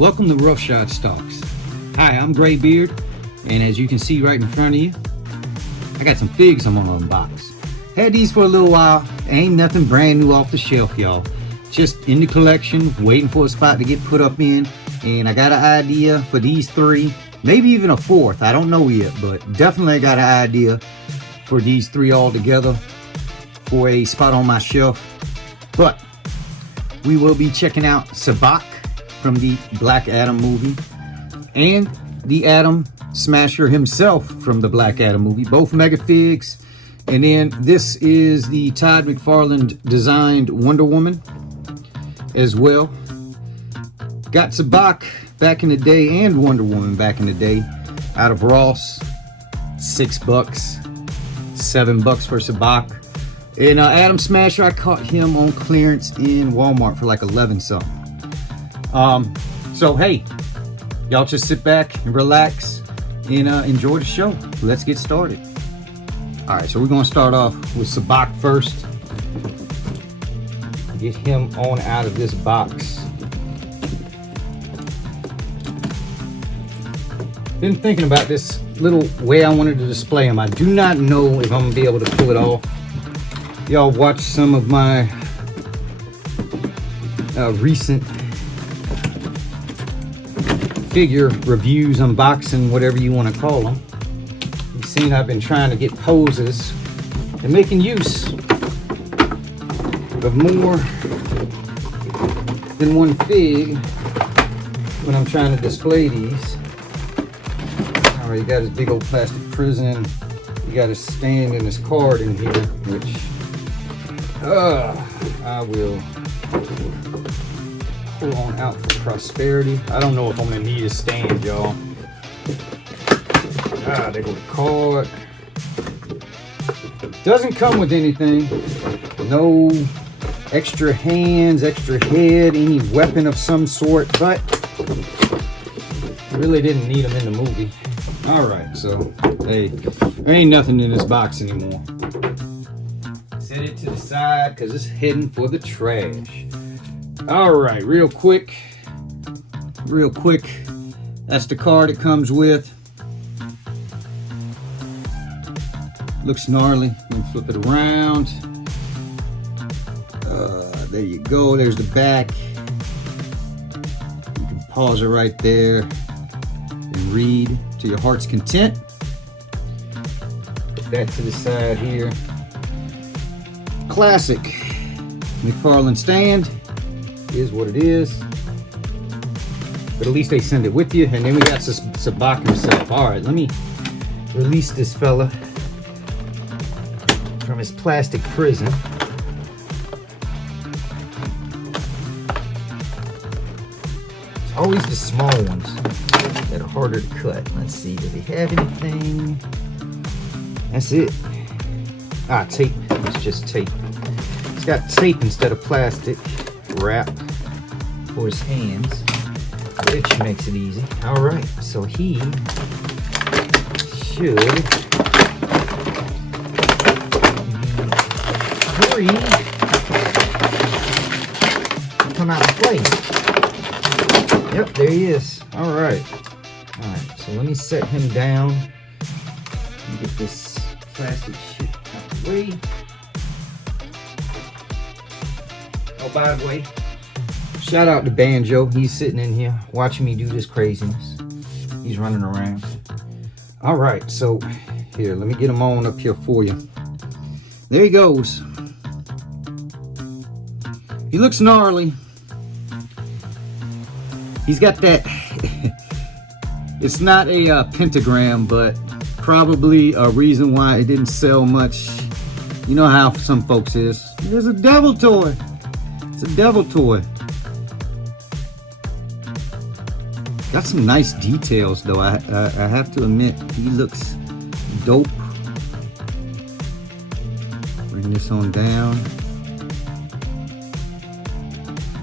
welcome to Roughshod Stocks. Hi, I'm Graybeard, and as you can see right in front of you, I got some figs I'm gonna unbox. Had these for a little while, ain't nothing brand new off the shelf, y'all. Just in the collection, waiting for a spot to get put up in, and I got an idea for these three, maybe even a fourth, I don't know yet, but definitely got an idea for these three all together for a spot on my shelf. But we will be checking out Sabbac from the Black Adam movie and the Atom Smasher himself from the Black Adam movie, both mega figs. And then this is the Todd McFarlane designed Wonder Woman as well. Got Sabbac back in the day and Wonder Woman back in the day out of Ross, $6, $7 for Sabbac. And Atom Smasher, I caught him on clearance in Walmart for like 11 something. So hey, y'all just sit back and relax and enjoy the show. Let's get started. All right, so we're gonna start off with Sabbac first. Get him on out of this box. Been thinking about this little way I wanted to display him. I do not know if I'm gonna be able to pull it off. Y'all watch some of my recent figure reviews, unboxing, whatever you want to call them. You've seen I've been trying to get poses and making use of more than one fig when I'm trying to display these. All right, you got his big old plastic prison. You got his stand and his card in here, which I will pull on out for prosperity. I don't know if I'm gonna need a stand, y'all. There go the card. Doesn't come with anything. No extra hands, extra head, any weapon of some sort, but really didn't need them in the movie. All right, so hey, there ain't nothing in this box anymore. Set it to the side because it's heading for the trash. All right, real quick, that's the card it comes with. Looks gnarly. Let me flip it around. There you go, there's the back. You can pause it right there and read to your heart's content. Put that to the side here. Classic McFarlane stand is what it is, but at least they send it with you. And then we got Sabbac himself. All right, let me release this fella from his plastic prison. It's always the small ones that are harder to cut. Let's see, do they have anything? That's it. Tape. It's just tape. It's got tape instead of plastic wrap for his hands, which makes it easy. All right, so he should be free to come out and play. Yep, there he is. All right, so let me set him down and get this plastic shit out of the way. Oh, by the way, shout out to Banjo. He's sitting in here watching me do this craziness. He's running around. All right, so here, let me get him on up here for you. There he goes. He looks gnarly. He's got that, it's not a pentagram, but probably a reason why it didn't sell much. You know how some folks is. There's a devil toy. It's a devil toy. Got some nice details though. I have to admit, he looks dope. Bring this on down.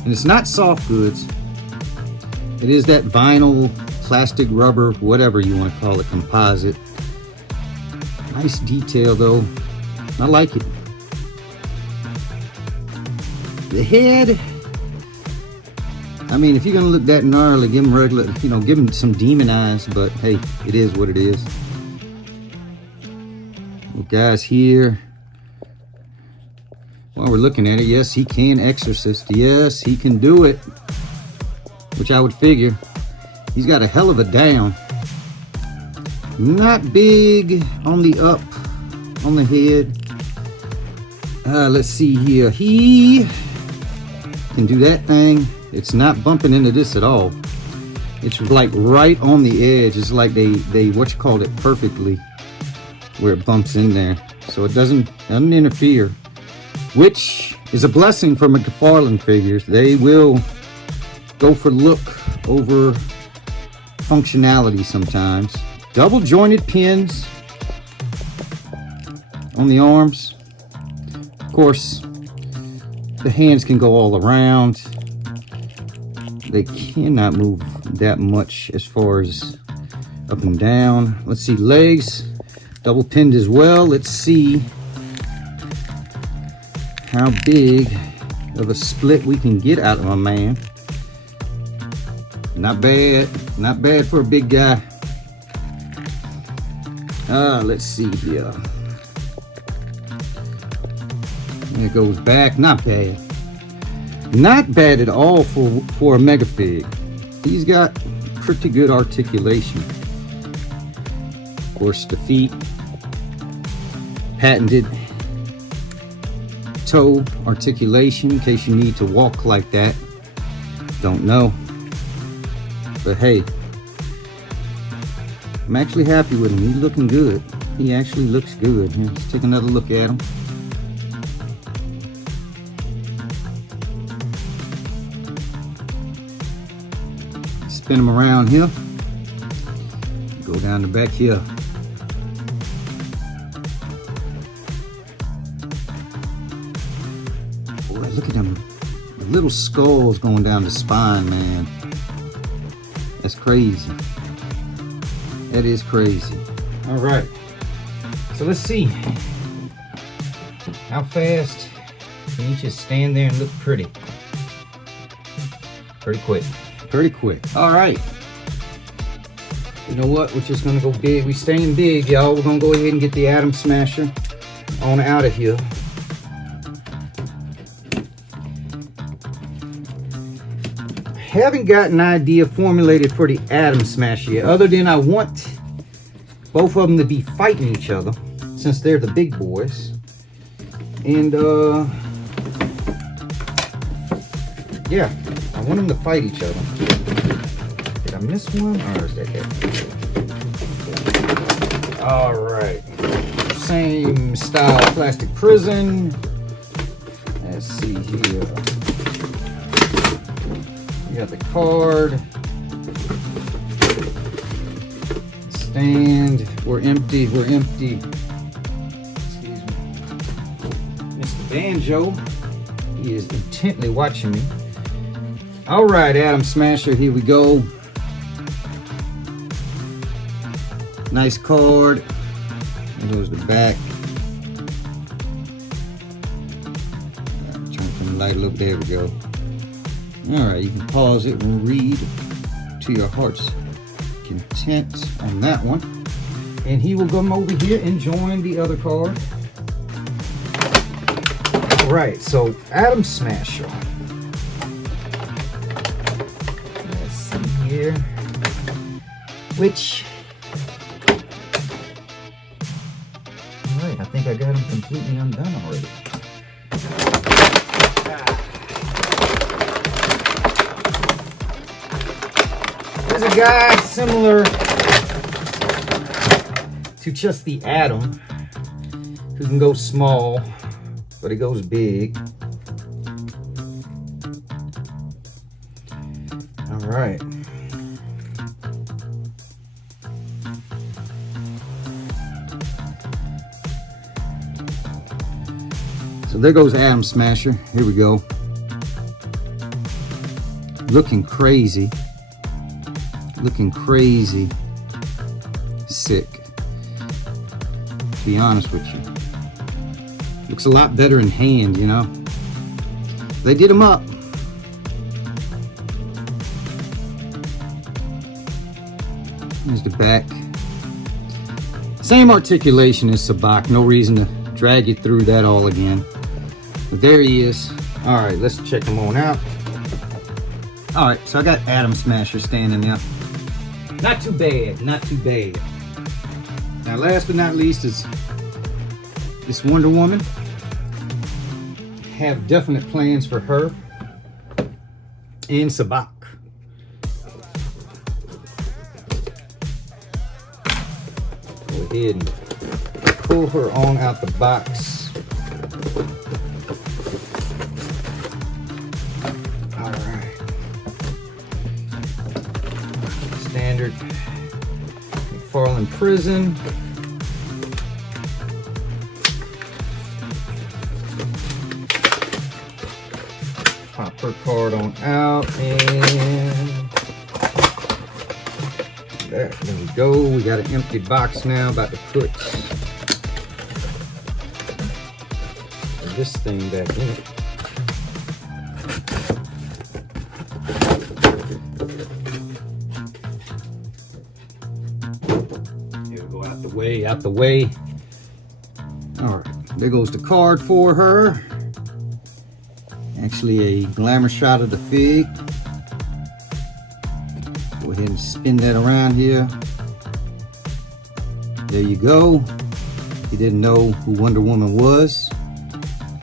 And it's not soft goods. It is that vinyl, plastic, rubber, whatever you want to call it, composite. Nice detail though. I like it. The head, I I mean, if you're gonna look that gnarly, give him regular, you know, give him some demon eyes, but hey, it is what it is. Well, guys, here, while we're looking at it, yes, he can exorcist. Yes, he can do it, which I would figure. He's got a hell of a down. Not big on the up, on the head. Let's see here. He can do that thing. It's not bumping into this at all. It's like right on the edge. It's like they what you call it perfectly where it bumps in there. So it doesn't interfere, which is a blessing for McFarlane figures. They will go for look over functionality sometimes. Double jointed pins on the arms. Of course, the hands can go all around. They cannot move that much as far as up and down. Let's see, legs double pinned as well. Let's see how big of a split we can get out of a man. Not bad, not bad for a big guy. Let's see here. It goes back, not bad. Not bad at all for a mega fig. He's got pretty good articulation. Of course, the feet, patented toe articulation in case you need to walk like that. Don't know. But hey, I'm actually happy with him. He's looking good. He actually looks good. Let's take another look at him. Spin him around here. Go down the back here. Boy, look at them. The little skulls going down the spine, man. That's crazy. That is crazy. All right. So let's see. How fast can you just stand there and look pretty? Pretty quick. Pretty quick. All right. You know what? We're just gonna go big. We staying big, y'all. We're gonna go ahead and get the Atom Smasher on out of here. Haven't got an idea formulated for the Atom Smasher yet, other than I want both of them to be fighting each other since they're the big boys. And yeah, I want them to fight each other. Did I miss one? Or is that it? All right. Same style plastic prison. Let's see here. We got the card. Stand. We're empty. We're empty. Excuse me. Mr. Banjo. He is intently watching me. All right, Atom Smasher. Here we go. Nice card. There goes the back. Turn from the light a little. There we go. All right, you can pause it and read to your heart's content on that one. And he will come over here and join the other card. All right, so Atom Smasher. Let's see here. Which, all right, I think I got him completely undone already. There's a guy similar to just the Atom who can go small, but he goes big. All right. So there goes Atom Smasher. Here we go. Looking crazy. Looking crazy sick, to be honest with you. Looks a lot better in hand, you know. They did him up. Here's the back. Same articulation as Sabbac. No reason to drag you through that all again. But there he is. All right, let's check him on out. All right, so I got Atom Smasher standing there. Not too bad, not too bad. Now, last but not least is this Wonder Woman. Have definite plans for her and Sabbac. Go ahead and pull her on out the box. All right. Standard McFarlane Prison. Pop her card on out, and there we go. We got an empty box now. About to put this thing back in it. Here we go, out the way, out the way. All right, there goes the card for her. Actually a glamour shot of the fig. Go ahead and spin that around here. There you go. If you didn't know who Wonder Woman was,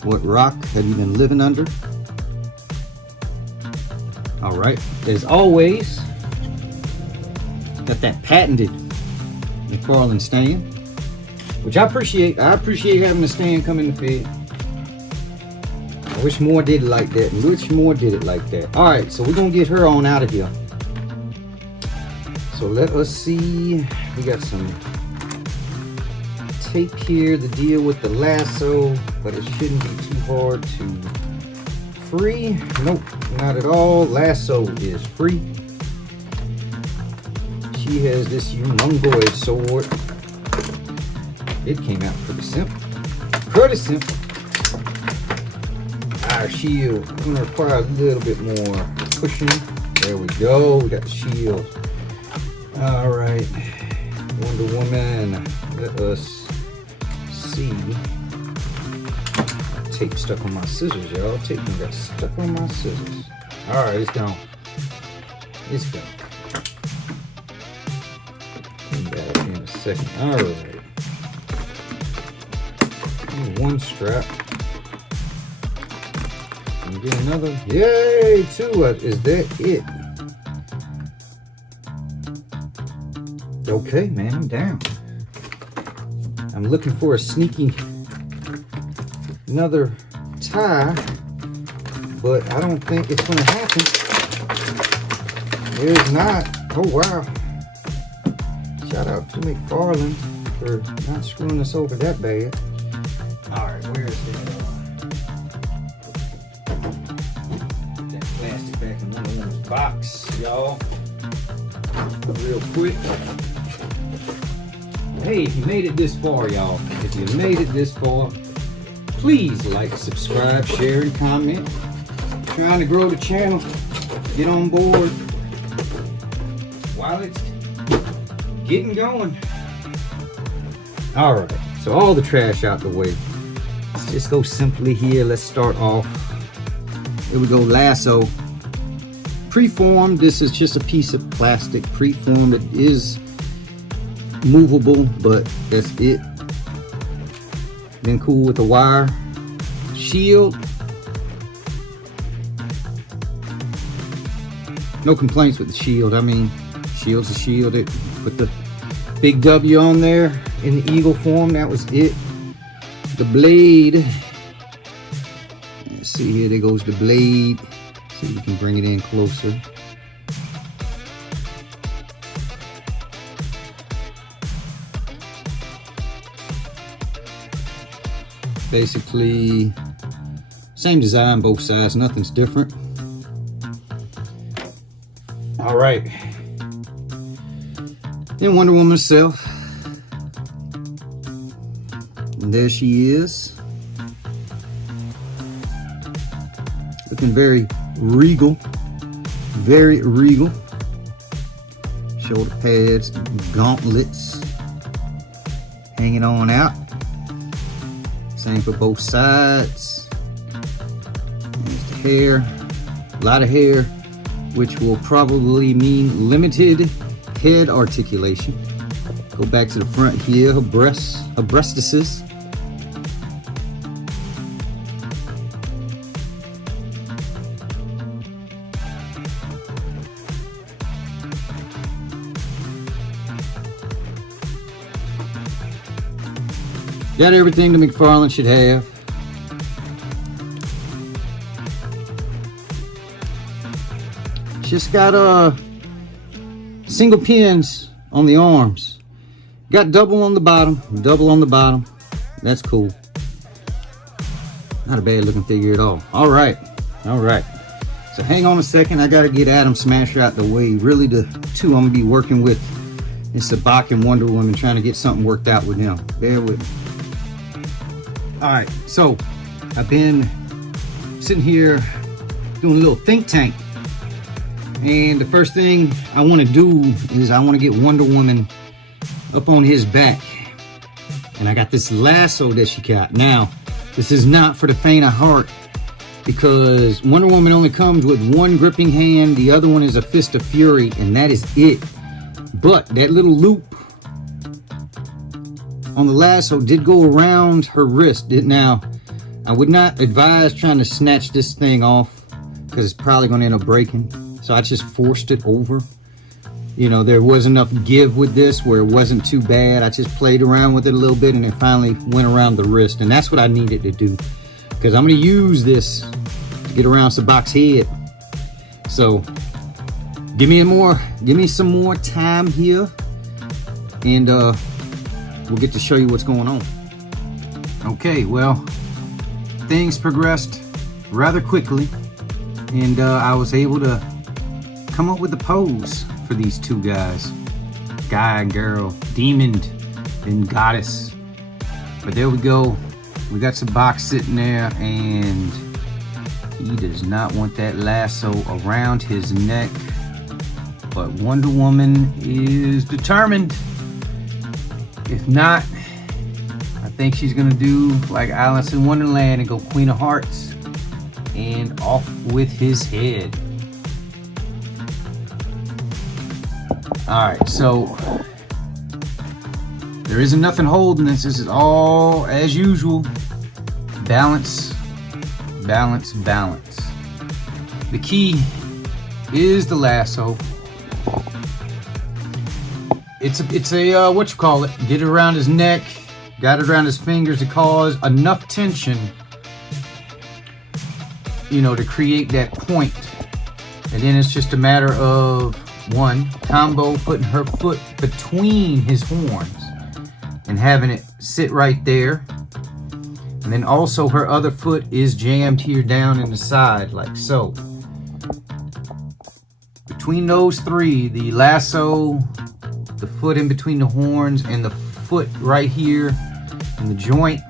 what rock had you been living under? All right, as always, got that patented McFarlane stand, which I appreciate. I appreciate having the stand come in the fig. I wish more did it like that, and wish more did it like that. All right, so we're gonna get her on out of here. So let us see. We got some tape here to deal with the lasso, but it shouldn't be too hard to free. Nope, not at all. Lasso is free. She has this humongous sword. It came out pretty simple. Pretty simple. Our shield, I'm gonna require a little bit more pushing. There we go, we got the shield. All right, Wonder Woman, let us see. Tape stuck on my scissors, y'all. Tape got stuck on my scissors. All right, it's gone. It's gone. Come back in a second. All right. One strap. Get another. Yay! Two. Is that it? Okay, man, I'm down. I'm looking for a sneaky another tie, but I don't think it's gonna happen. There's not. Oh wow! Shout out to McFarlane for not screwing us over that bad. All right, where is it? Back in Wonder Woman's box, y'all. Real quick. Hey, if you made it this far, y'all, if you made it this far, please like, subscribe, share, and comment. Trying to grow the channel. Get on board while it's getting going. All right, so all the trash out the way. Let's just go simply here. Let's start off. Here we go, lasso. Preformed, this is just a piece of plastic. Preformed, it is movable, but that's it. Been cool with the wire. Shield. No complaints with the shield. I mean, shield's a shield. It put the big W on there in the eagle form. That was it. The blade. Let's see here. There goes the blade. So you can bring it in closer. Basically, same design, both sides, nothing's different. All right. Then Wonder Woman herself. And there she is. Looking very regal. Very regal. shoulder pads, gauntlets hanging on out. Same for both sides. There's the hair, a lot of hair, which will probably mean limited head articulation. Go back to the front here, her breastises. Got everything the McFarlane should have. Just got single pins on the arms. Got double on the bottom, double on the bottom. That's cool. Not a bad looking figure at all. All right. So hang on a second. I gotta get Atom Smasher out the way. Really the two I'm gonna be working with is Sabbac and Wonder Woman, trying to get something worked out with him. Bear with me. All right, so I've been sitting here doing a little think tank, and the first thing I want to do is I want to get Wonder Woman up on his back, and I got this lasso that she got. Now, this is not for the faint of heart, because Wonder Woman only comes with one gripping hand, the other one is a fist of fury, and that is it. But that little loop on the lasso did go around her wrist. Now, I would not advise trying to snatch this thing off, because it's probably going to end up breaking. So I just forced it over. You know, there was enough give with this where it wasn't too bad. I just played around with it a little bit, and it finally went around the wrist. And that's what I needed to do, because I'm going to use this to get around Sabbac's head. So give me some more time here, and we'll get to show you what's going on. Okay, well, things progressed rather quickly, and I was able to come up with a pose for these two guys. Guy and girl, demon and goddess. But there we go. We got Sabbac sitting there, and he does not want that lasso around his neck. But Wonder Woman is determined. If not, I think she's gonna do like Alice in Wonderland and go Queen of Hearts and off with his head. All right, so there isn't nothing holding this. This is all as usual. Balance, balance, balance. The key is the lasso. It's a what you call it? Get it around his neck, got it around his fingers to cause enough tension, you know, to create that point. And then it's just a matter of one combo, putting her foot between his horns and having it sit right there. And then also her other foot is jammed here down in the side, like so. Between those three, the lasso, the foot in between the horns, and the foot right here in the joint,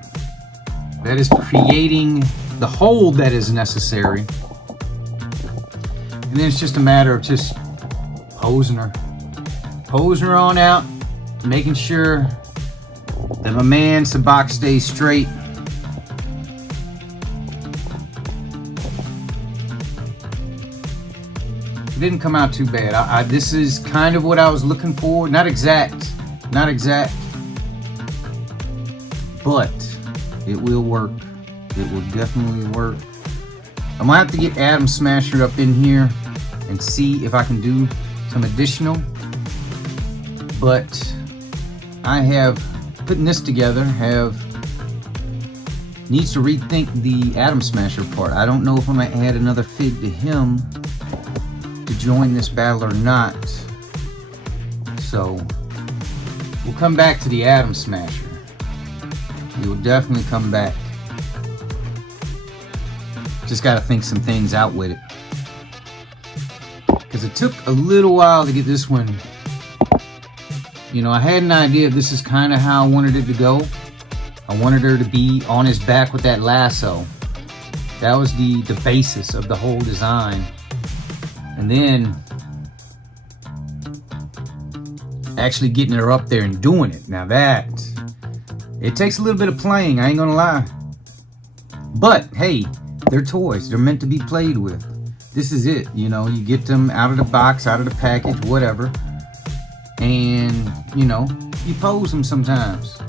that is creating the hold that is necessary. And then it's just a matter of just posing her on out, making sure that my man Sabbac stays straight. It didn't come out too bad. This is kind of what I was looking for. Not exact, but it will work. It will definitely work. I'm gonna have to get Atom Smasher up in here and see if I can do some additional. But I have, putting this together, needs to rethink the Atom Smasher part. I don't know if I'm gonna add another fig to him to join this battle or not. So we'll come back to the Atom Smasher. We will definitely come back. Just got to think some things out with it, because it took a little while to get this one. You know, I had an idea. This is kind of how I wanted it to go. I wanted her to be on his back with that lasso. That was the basis of the whole design. And then actually getting her up there and doing it. Now that, it takes a little bit of playing, I ain't gonna lie. But hey, they're toys, they're meant to be played with. This is it, you know, you get them out of the box, out of the package, whatever. And, you know, you pose them sometimes.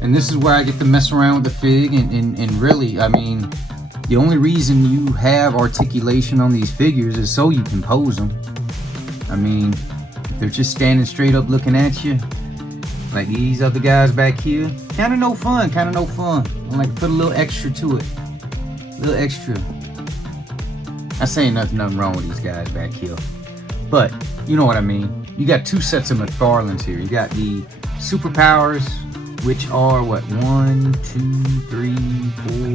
And this is where I get to mess around with the fig, and really, I mean, the only reason you have articulation on these figures is so you can pose them. I mean, if they're just standing straight up looking at you, like these other guys back here, kind of no fun, kind of no fun. I like to put a little extra to it, a little extra. I say nothing wrong with these guys back here, but you know what I mean. You got two sets of McFarlanes here. You got the superpowers, which are what, 1, 2, 3,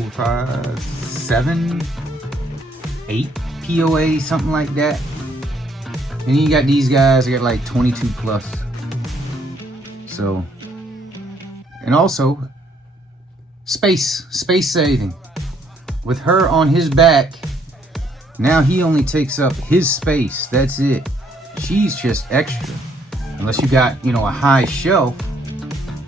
4, 5, 7, 8 POA, something like that. And then you got these guys, they got like 22 plus. So, and also space saving. With her on his back, now he only takes up his space. That's it. She's just extra. Unless you got, you know, a high shelf,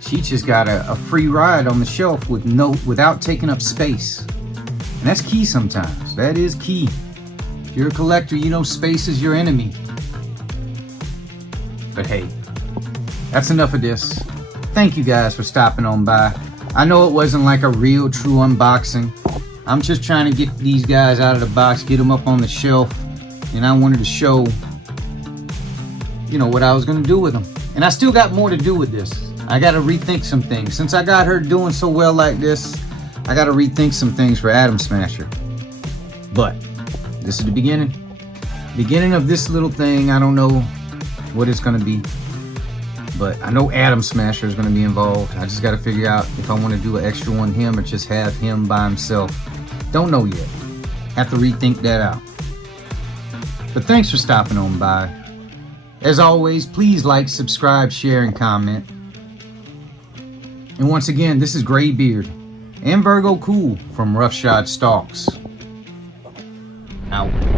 she just got a free ride on the shelf without taking up space. And that's key sometimes. That is key. If you're a collector, you know space is your enemy. But hey, that's enough of this. Thank you guys for stopping on by. I know it wasn't like a real true unboxing. I'm just trying to get these guys out of the box, get them up on the shelf. And I wanted to show, you know, what I was gonna do with them. And I still got more to do with this. I gotta rethink some things. Since I got her doing so well like this, I gotta rethink some things for Atom Smasher. But this is the beginning. Beginning of this little thing. I don't know what it's gonna be, but I know Atom Smasher is gonna be involved. I just gotta figure out if I want to do an extra one him or just have him by himself. Don't know yet. Have to rethink that out. But thanks for stopping on by. As always, please like, subscribe, share, and comment. And once again, this is Graybeard and Virgo Cool from Roughshod Stalks. Out.